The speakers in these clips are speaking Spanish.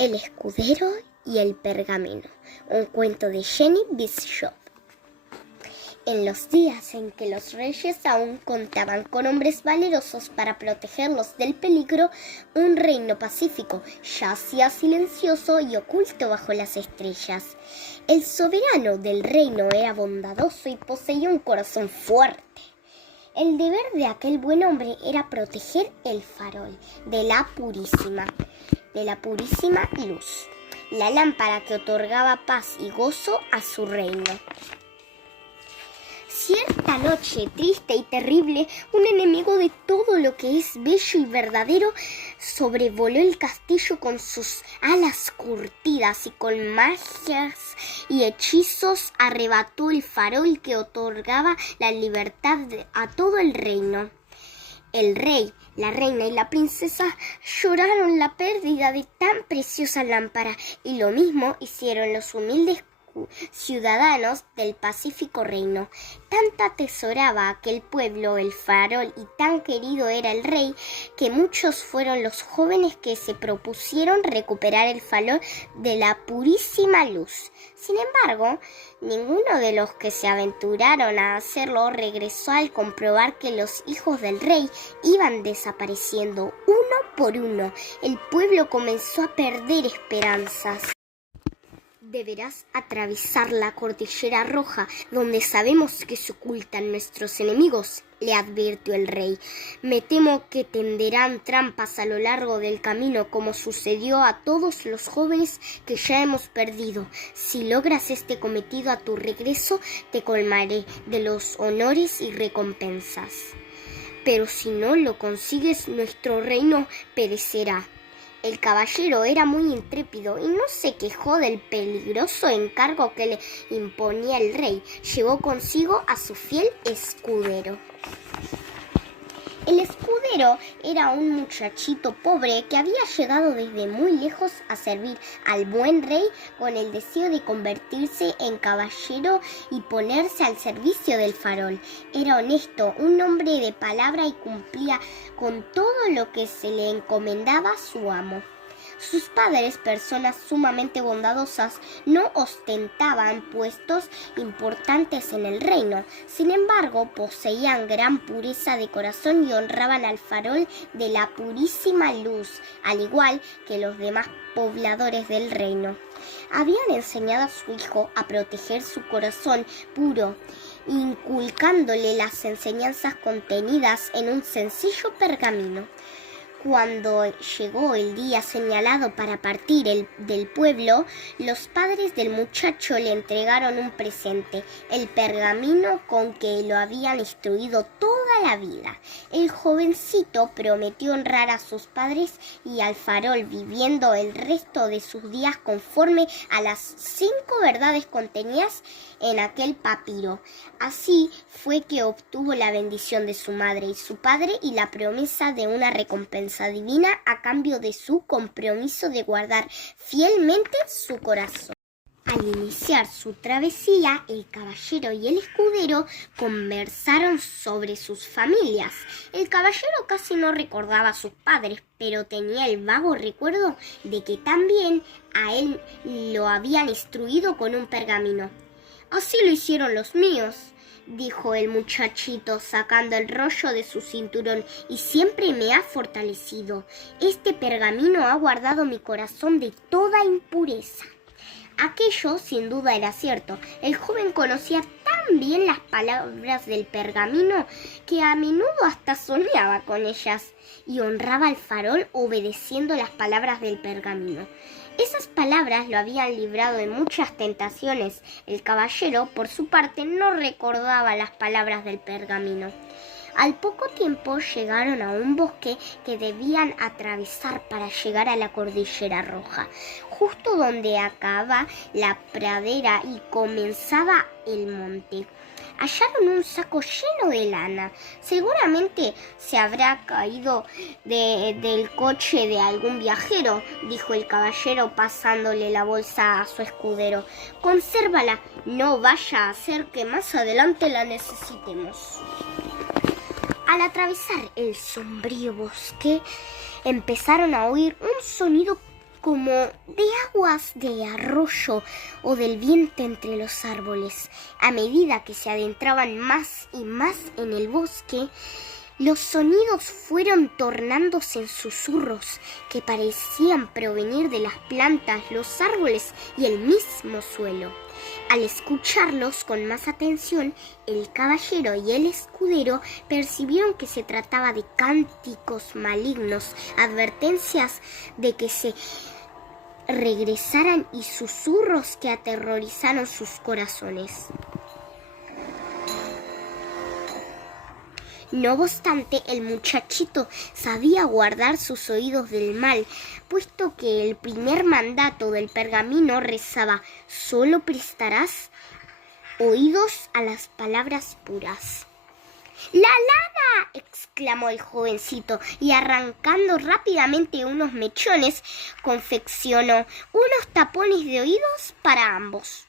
El escudero y el pergamino, un cuento de Jenny Bishop. En los días en que los reyes aún contaban con hombres valerosos para protegerlos del peligro, un reino pacífico yacía silencioso y oculto bajo las estrellas. El soberano del reino era bondadoso y poseía un corazón fuerte. El deber de aquel buen hombre era proteger el farol de la purísima luz, la lámpara que otorgaba paz y gozo a su reino. Cierta noche triste y terrible, un enemigo de todo lo que es bello y verdadero sobrevoló el castillo con sus alas curtidas y con magias y hechizos arrebató el farol que otorgaba la libertad a todo el reino. El rey, la reina y la princesa lloraron la pérdida de tan preciosa lámpara, y lo mismo hicieron los humildes ciudadanos del pacífico reino. Tanto atesoraba aquel pueblo el farol y tan querido era el rey que muchos fueron los jóvenes que se propusieron recuperar el farol de la purísima luz. Sin embargo, ninguno de los que se aventuraron a hacerlo regresó al comprobar que los hijos del rey iban desapareciendo uno por uno. El pueblo comenzó a perder esperanzas. Deberás atravesar la cordillera roja, donde sabemos que se ocultan nuestros enemigos, le advirtió el rey. Me temo que tenderán trampas a lo largo del camino, como sucedió a todos los jóvenes que ya hemos perdido. Si logras este cometido a tu regreso, te colmaré de los honores y recompensas. Pero si no lo consigues, nuestro reino perecerá. El caballero era muy intrépido y no se quejó del peligroso encargo que le imponía el rey. Llevó consigo a su fiel escudero. El escudero era un muchachito pobre que había llegado desde muy lejos a servir al buen rey con el deseo de convertirse en caballero y ponerse al servicio del farol. Era honesto, un hombre de palabra y cumplía con todo lo que se le encomendaba a su amo. Sus padres, personas sumamente bondadosas, no ostentaban puestos importantes en el reino. Sin embargo, poseían gran pureza de corazón y honraban al farol de la purísima luz, al igual que los demás pobladores del reino. Habían enseñado a su hijo a proteger su corazón puro, inculcándole las enseñanzas contenidas en un sencillo pergamino. Cuando llegó el día señalado para partir del pueblo, los padres del muchacho le entregaron un presente, el pergamino con que lo habían instruido toda la vida. El jovencito prometió honrar a sus padres y al farol, viviendo el resto de sus días conforme a las 5 verdades contenidas en aquel papiro. Así fue que obtuvo la bendición de su madre y su padre y la promesa de una recompensa divina a cambio de su compromiso de guardar fielmente su corazón. Al iniciar su travesía, el caballero y el escudero conversaron sobre sus familias. El caballero casi no recordaba a sus padres, pero tenía el vago recuerdo de que también a él lo habían instruido con un pergamino. Así lo hicieron los míos, dijo el muchachito sacando el rollo de su cinturón, y siempre me ha fortalecido. Este pergamino ha guardado mi corazón de toda impureza. Aquello sin duda era cierto. El joven conocía tan bien las palabras del pergamino que a menudo hasta soñaba con ellas y honraba al farol obedeciendo las palabras del pergamino. Esas palabras lo habían librado de muchas tentaciones. El caballero, por su parte, no recordaba las palabras del pergamino. Al poco tiempo llegaron a un bosque que debían atravesar para llegar a la cordillera roja, justo donde acaba la pradera y comenzaba el monte. Hallaron un saco lleno de lana. Seguramente se habrá caído del coche de algún viajero, dijo el caballero pasándole la bolsa a su escudero. Consérvala, no vaya a ser que más adelante la necesitemos. Al atravesar el sombrío bosque, empezaron a oír un sonido como de aguas de arroyo o del viento entre los árboles. A medida que se adentraban más y más en el bosque, los sonidos fueron tornándose en susurros que parecían provenir de las plantas, los árboles y el mismo suelo. Al escucharlos con más atención, el caballero y el escudero percibieron que se trataba de cánticos malignos, advertencias de que se regresaran y susurros que aterrorizaron sus corazones. No obstante, el muchachito sabía guardar sus oídos del mal, puesto que el primer mandato del pergamino rezaba: «Solo prestarás oídos a las palabras puras». «¡La lana!», exclamó el jovencito, y arrancando rápidamente unos mechones, confeccionó unos tapones de oídos para ambos.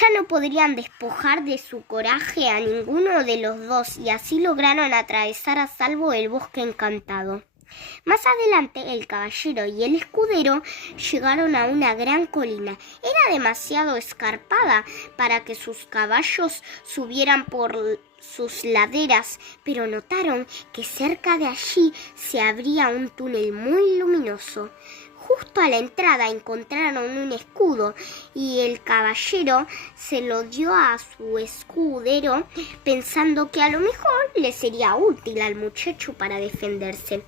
Ya no podrían despojar de su coraje a ninguno de los dos, y así lograron atravesar a salvo el bosque encantado. Más adelante, el caballero y el escudero llegaron a una gran colina. Era demasiado escarpada para que sus caballos subieran por sus laderas, pero notaron que cerca de allí se abría un túnel muy luminoso. Justo a la entrada encontraron un escudo y el caballero se lo dio a su escudero pensando que a lo mejor le sería útil al muchacho para defenderse.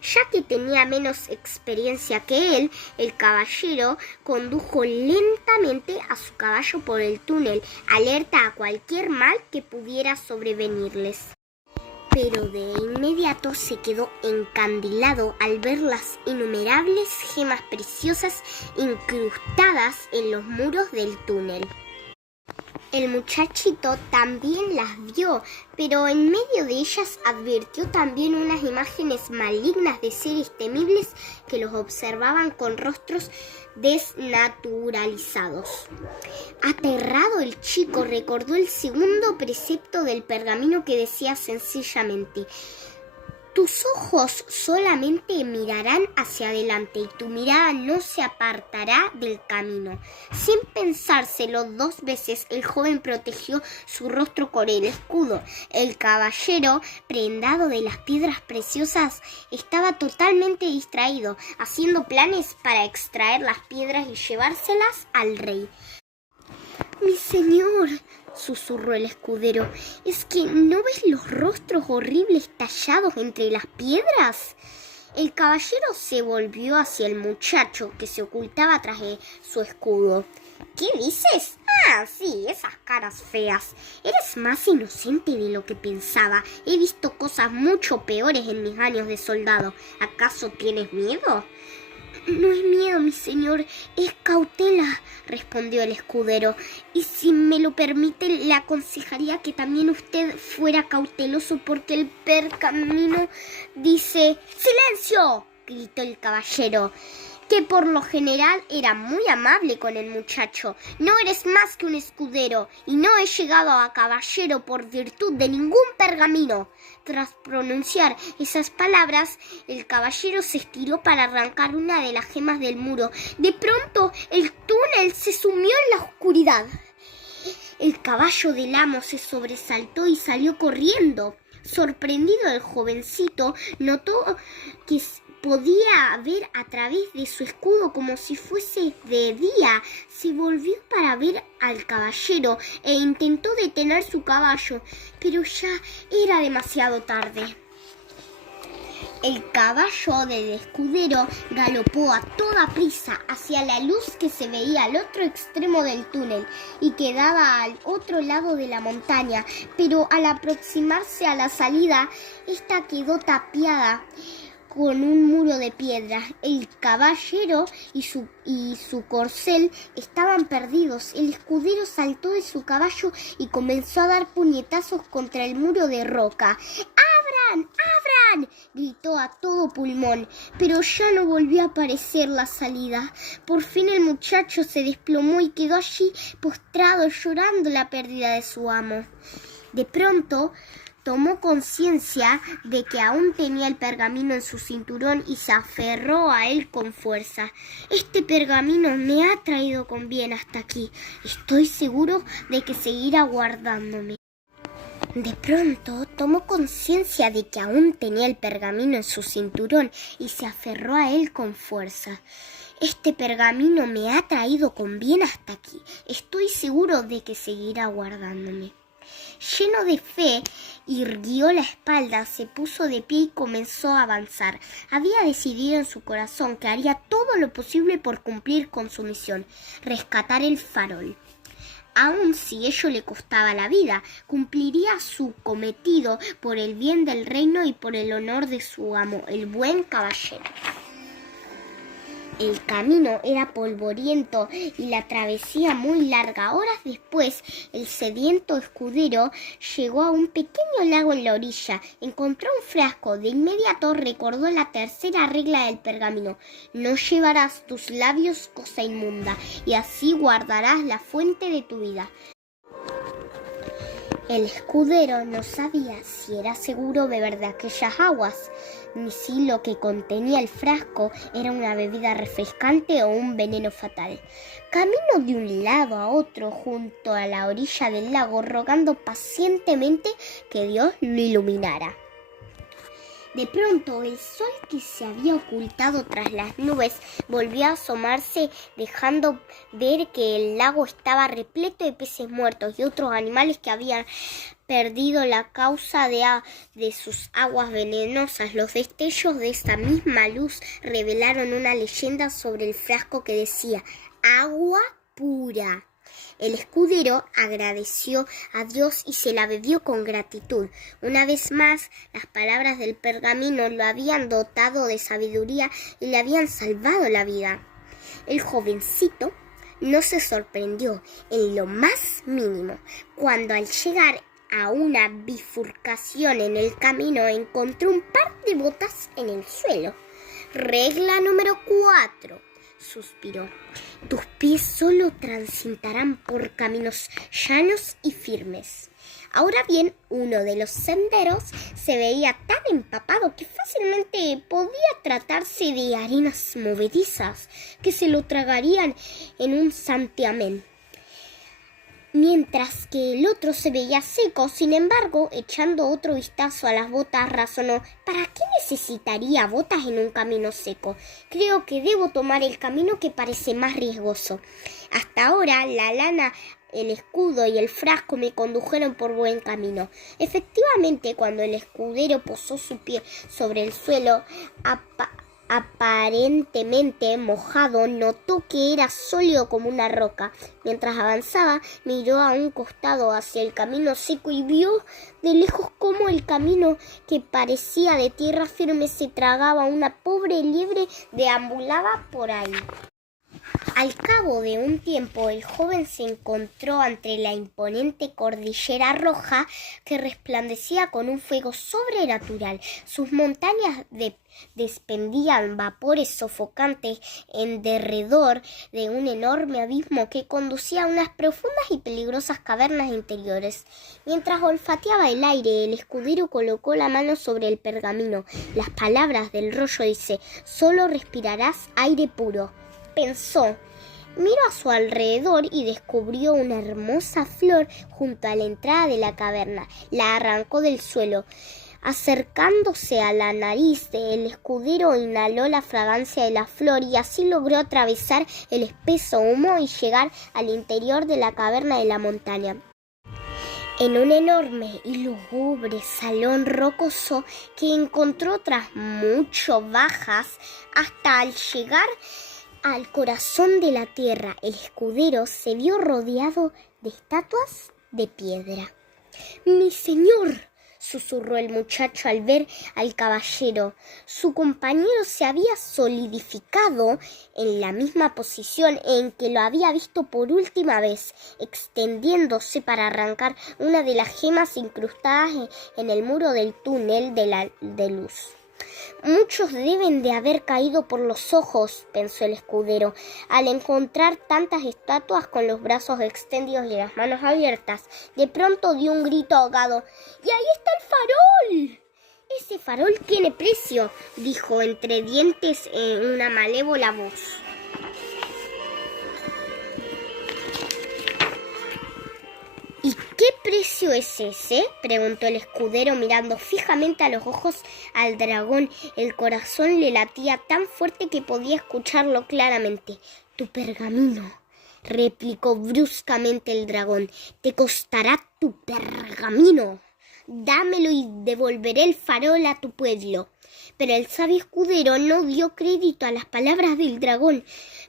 Ya que tenía menos experiencia que él, el caballero condujo lentamente a su caballo por el túnel, alerta a cualquier mal que pudiera sobrevenirles. Pero de inmediato se quedó encandilado al ver las innumerables gemas preciosas incrustadas en los muros del túnel. El muchachito también las vio, pero en medio de ellas advirtió también unas imágenes malignas de seres temibles que los observaban con rostros desnaturalizados. Aterrado, el chico recordó el segundo precepto del pergamino que decía sencillamente: «Tus ojos solamente mirarán hacia adelante y tu mirada no se apartará del camino». Sin pensárselo dos veces, el joven protegió su rostro con el escudo. El caballero, prendado de las piedras preciosas, estaba totalmente distraído, haciendo planes para extraer las piedras y llevárselas al rey. «Mi señor», susurró el escudero, «¿es que no ves los rostros horribles tallados entre las piedras?». El caballero se volvió hacia el muchacho, que se ocultaba tras de su escudo. «¿Qué dices? Ah, sí, esas caras feas. Eres más inocente de lo que pensaba. He visto cosas mucho peores en mis años de soldado. ¿Acaso tienes miedo?». «No es miedo, mi señor, es cautela», respondió el escudero. «Y si me lo permite, le aconsejaría que también usted fuera cauteloso, porque el pergamino dice...». «¡Silencio!», gritó el caballero, que por lo general era muy amable con el muchacho. «No eres más que un escudero, y no he llegado a caballero por virtud de ningún pergamino». Tras pronunciar esas palabras, el caballero se estiró para arrancar una de las gemas del muro. De pronto, el túnel se sumió en la oscuridad. El caballo del amo se sobresaltó y salió corriendo. Sorprendido, el jovencito notó que podía ver a través de su escudo como si fuese de día. Se volvió para ver al caballero e intentó detener su caballo, pero ya era demasiado tarde. El caballo del escudero galopó a toda prisa hacia la luz que se veía al otro extremo del túnel y que daba al otro lado de la montaña, pero al aproximarse a la salida, esta quedó tapiada con un muro de piedra. El caballero y su corcel estaban perdidos. El escudero saltó de su caballo y comenzó a dar puñetazos contra el muro de roca. «¡Abran! ¡Abran!», gritó a todo pulmón, pero ya no volvió a aparecer la salida. Por fin el muchacho se desplomó y quedó allí postrado, llorando la pérdida de su amo. De pronto tomó conciencia de que aún tenía el pergamino en su cinturón y se aferró a él con fuerza. Este pergamino me ha traído con bien hasta aquí. Estoy seguro de que seguirá guardándome. De pronto tomó conciencia de que aún tenía el pergamino en su cinturón y se aferró a él con fuerza. Este pergamino me ha traído con bien hasta aquí. Estoy seguro de que seguirá guardándome. Lleno de fe, irguió la espalda, se puso de pie y comenzó a avanzar. Había decidido en su corazón que haría todo lo posible por cumplir con su misión, rescatar el farol. Aun si ello le costaba la vida, cumpliría su cometido por el bien del reino y por el honor de su amo, el buen caballero. El camino era polvoriento y la travesía muy larga. Horas después, el sediento escudero llegó a un pequeño lago en la orilla. Encontró un frasco. De inmediato recordó la tercera regla del pergamino: no llevarás tus labios cosa inmunda, y así guardarás la fuente de tu vida. El escudero no sabía si era seguro beber de aquellas aguas, ni si lo que contenía el frasco era una bebida refrescante o un veneno fatal. Caminó de un lado a otro junto a la orilla del lago, rogando pacientemente que Dios lo iluminara. De pronto, el sol, que se había ocultado tras las nubes, volvió a asomarse, dejando ver que el lago estaba repleto de peces muertos y otros animales que habían perdido la causa de sus aguas venenosas. Los destellos de esta misma luz revelaron una leyenda sobre el frasco que decía: agua pura. El escudero agradeció a Dios y se la bebió con gratitud. Una vez más, las palabras del pergamino lo habían dotado de sabiduría y le habían salvado la vida. El jovencito no se sorprendió en lo más mínimo cuando, al llegar a una bifurcación en el camino, encontró un par de botas en el suelo. Regla número 4. Suspiró. Tus pies solo transitarán por caminos llanos y firmes. Ahora bien, uno de los senderos se veía tan empapado que fácilmente podía tratarse de arenas movedizas que se lo tragarían en un santiamén, mientras que el otro se veía seco. Sin embargo, echando otro vistazo a las botas, razonó: ¿para qué necesitaría botas en un camino seco? Creo que debo tomar el camino que parece más riesgoso. Hasta ahora, la lana, el escudo y el frasco me condujeron por buen camino. Efectivamente, cuando el escudero posó su pie sobre el suelo, aparentemente mojado, notó que era sólido como una roca. Mientras avanzaba, miró a un costado hacia el camino seco y vio de lejos cómo el camino, que parecía de tierra firme, se tragaba una pobre liebre deambulaba por ahí. Al cabo de un tiempo, el joven se encontró ante la imponente cordillera roja que resplandecía con un fuego sobrenatural. Sus montañas despendían vapores sofocantes en derredor de un enorme abismo que conducía a unas profundas y peligrosas cavernas interiores. Mientras olfateaba el aire, el escudero colocó la mano sobre el pergamino. Las palabras del rollo dice: solo respirarás aire puro. Pensó. Miró a su alrededor y descubrió una hermosa flor junto a la entrada de la caverna. La arrancó del suelo. Acercándose a la nariz, el escudero inhaló la fragancia de la flor y así logró atravesar el espeso humo y llegar al interior de la caverna de la montaña. En un enorme y lúgubre salón rocoso que encontró tras mucho bajas hasta al llegar al corazón de la tierra, el escudero se vio rodeado de estatuas de piedra. «Mi señor», susurró el muchacho al ver al caballero. Su compañero se había solidificado en la misma posición en que lo había visto por última vez, extendiéndose para arrancar una de las gemas incrustadas en el muro del túnel de luz. Muchos deben de haber caído por los ojos, pensó el escudero, al encontrar tantas estatuas con los brazos extendidos y las manos abiertas. De pronto dio un grito ahogado. ¡Y ahí está el farol! Ese farol tiene precio, dijo entre dientes en una malévola voz. ¿Y qué precio es ese?, preguntó el escudero mirando fijamente a los ojos al dragón. El corazón le latía tan fuerte que podía escucharlo claramente. Tu pergamino, replicó bruscamente el dragón. Te costará tu pergamino. Dámelo y devolveré el farol a tu pueblo. Pero el sabio escudero no dio crédito a las palabras del dragón,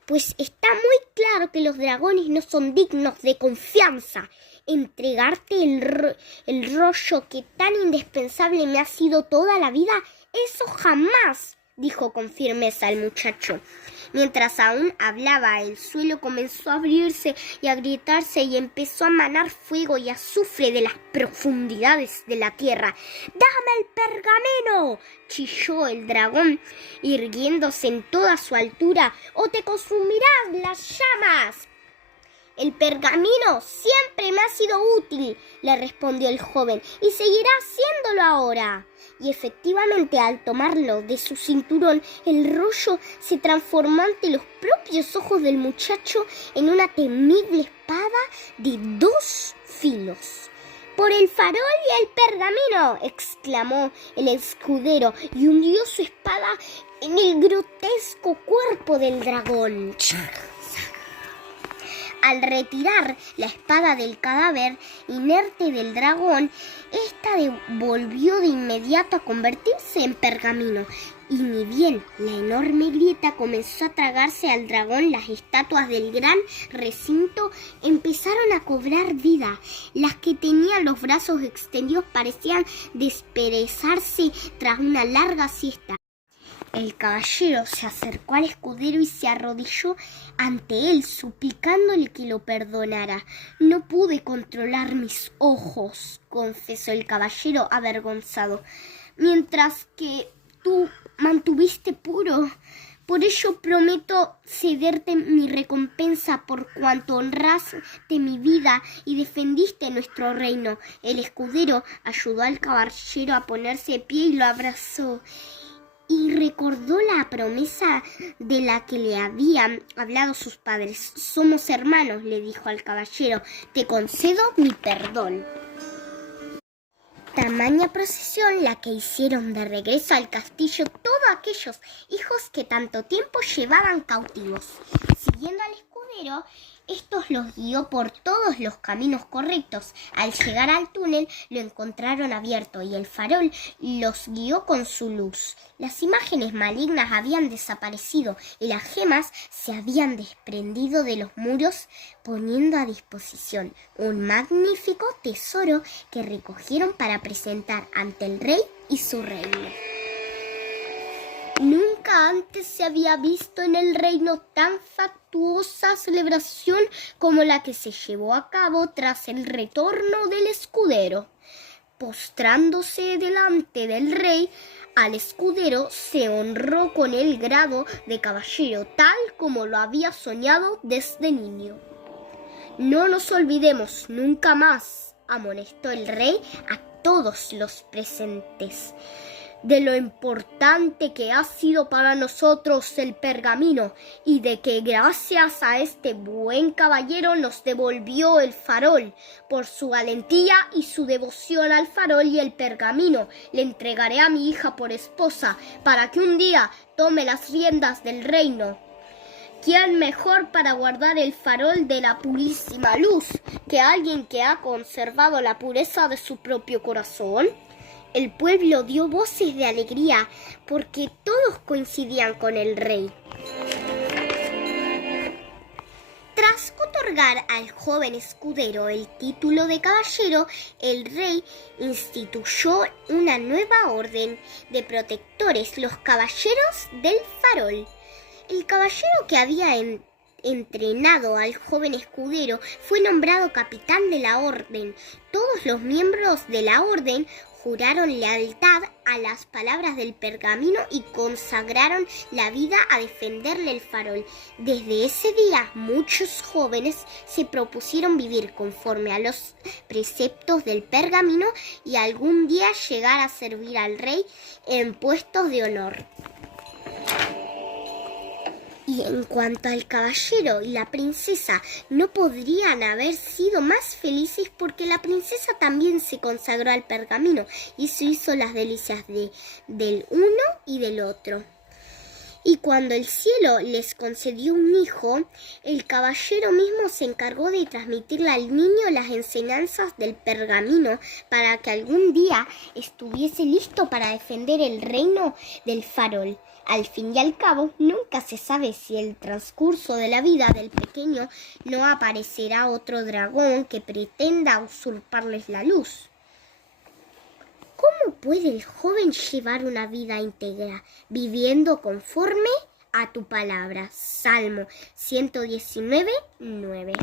pues está muy claro que los dragones no son dignos de confianza. Entregarte el rollo que tan indispensable me ha sido toda la vida, eso jamás, dijo con firmeza el muchacho. Mientras aún hablaba, el suelo comenzó a abrirse y a agrietarse y empezó a manar fuego y azufre de las profundidades de la tierra. ¡Dame el pergamino!, chilló el dragón, irguiéndose en toda su altura, ¡o te consumirán las llamas! El pergamino siempre me ha sido útil, le respondió el joven, y seguirá haciéndolo ahora. Y efectivamente, al tomarlo de su cinturón, el rollo se transformó ante los propios ojos del muchacho en una temible espada de 2 filos. ¡Por el farol y el pergamino!, exclamó el escudero y hundió su espada en el grotesco cuerpo del dragón. Al retirar la espada del cadáver inerte del dragón, ésta volvió de inmediato a convertirse en pergamino. Y ni bien la enorme grieta comenzó a tragarse al dragón, las estatuas del gran recinto empezaron a cobrar vida. Las que tenían los brazos extendidos parecían desperezarse tras una larga siesta. El caballero se acercó al escudero y se arrodilló ante él, suplicándole que lo perdonara. No pude controlar mis ojos, confesó el caballero avergonzado, mientras que tú mantuviste puro. Por ello prometo cederte mi recompensa por cuanto honraste mi vida y defendiste nuestro reino. El escudero ayudó al caballero a ponerse de pie y lo abrazó. Y recordó la promesa de la que le habían hablado sus padres. Somos hermanos, le dijo al caballero, te concedo mi perdón. Tamaña procesión la que hicieron de regreso al castillo todos aquellos hijos que tanto tiempo llevaban cautivos. Siguiendo al escudero, estos los guió por todos los caminos correctos. Al llegar al túnel lo encontraron abierto y el farol los guió con su luz. Las imágenes malignas habían desaparecido y las gemas se habían desprendido de los muros, poniendo a disposición un magnífico tesoro que recogieron para presentar ante el rey y su reino. Nunca antes se había visto en el reino tan fastuosa celebración como la que se llevó a cabo tras el retorno del escudero. Postrándose delante del rey, al escudero se honró con el grado de caballero, tal como lo había soñado desde niño. No nos olvidemos nunca más, amonestó el rey a todos los presentes, de lo importante que ha sido para nosotros el pergamino y de que gracias a este buen caballero nos devolvió el farol. Por su valentía y su devoción al farol y el pergamino le entregaré a mi hija por esposa para que un día tome las riendas del reino. ¿Quién mejor para guardar el farol de la purísima luz que alguien que ha conservado la pureza de su propio corazón? El pueblo dio voces de alegría porque todos coincidían con el rey. Tras otorgar al joven escudero el título de caballero, el rey instituyó una nueva orden de protectores, los caballeros del farol. El caballero que había entrenado al joven escudero fue nombrado capitán de la orden. Todos los miembros de la orden juraron lealtad a las palabras del pergamino y consagraron la vida a defenderle el farol. Desde ese día, muchos jóvenes se propusieron vivir conforme a los preceptos del pergamino y algún día llegar a servir al rey en puestos de honor. Y en cuanto al caballero y la princesa, no podrían haber sido más felices porque la princesa también se consagró al pergamino y se hizo las delicias del uno y del otro. Y cuando el cielo les concedió un hijo, el caballero mismo se encargó de transmitirle al niño las enseñanzas del pergamino para que algún día estuviese listo para defender el reino del farol. Al fin y al cabo, nunca se sabe si en el transcurso de la vida del pequeño no aparecerá otro dragón que pretenda usurparles la luz. ¿Cómo puede el joven llevar una vida íntegra, viviendo conforme a tu palabra? Salmo 119, 9.